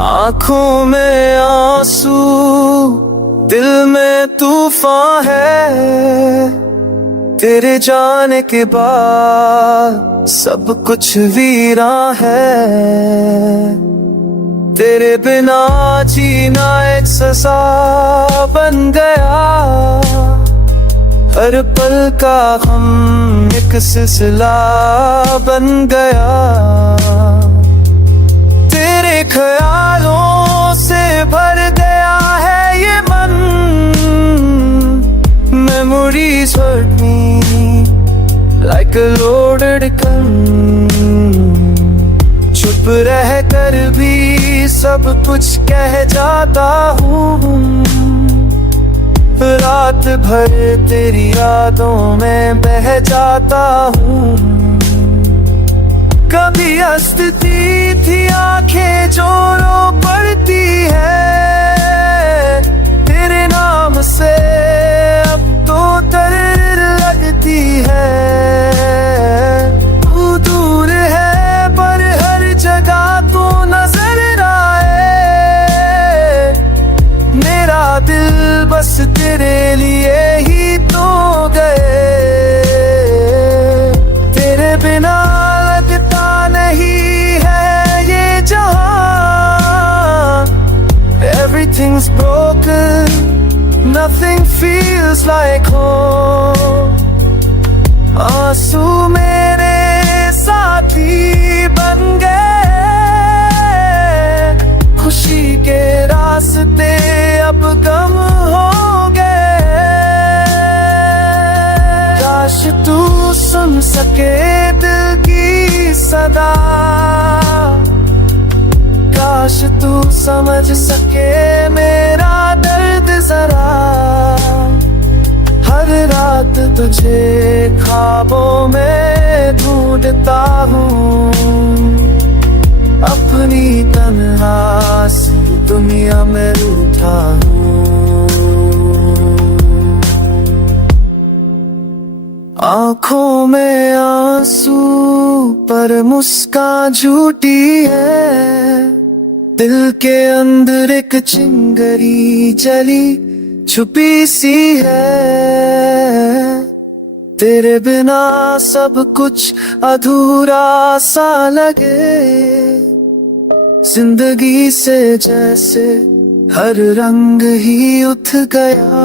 आंखों में आंसू, दिल में तूफान है। तेरे जाने के बाद सब कुछ वीरां है। तेरे बिना जीना एक सजा बन गया। हर पल का गम एक सिलसिला बन गया। तेरे ख्यालों से भर गया है ये मन। Memories hurt me like a loaded gun। चुप रह कर भी सब कुछ कह जाता हूँ। रात भर तेरी यादों में बह जाता हूँ। कभी हंसती थी आंखें जो रो पड़ती है। तेरे नाम से अब तो डर लगती है। तू दूर है पर हर जगह तू नजर आए। मेरा दिल बस तेरे लिए ही तो गए। तेरे बिना लगता नहीं है ये जहां। Everything's broken, nothing feels like home। आंसू मेरे साथी बन गए। खुशी के रास्ते अब गम हो गए। काश तू सुन सके दिल की सदा। काश तू समझ सके मेरा दर्द जरा। हर रात तुझे ख्वाबों में ढूंढता हूँ। अपनी तन्हा सी दुनिया में रूठा हूँ। आंखों में आंसू पर मुस्कान झूठी है। दिल के अंदर एक चिंगारी जली छुपी सी है। तेरे बिना सब कुछ अधूरा सा लगे। जिंदगी से जैसे हर रंग ही उठ गया।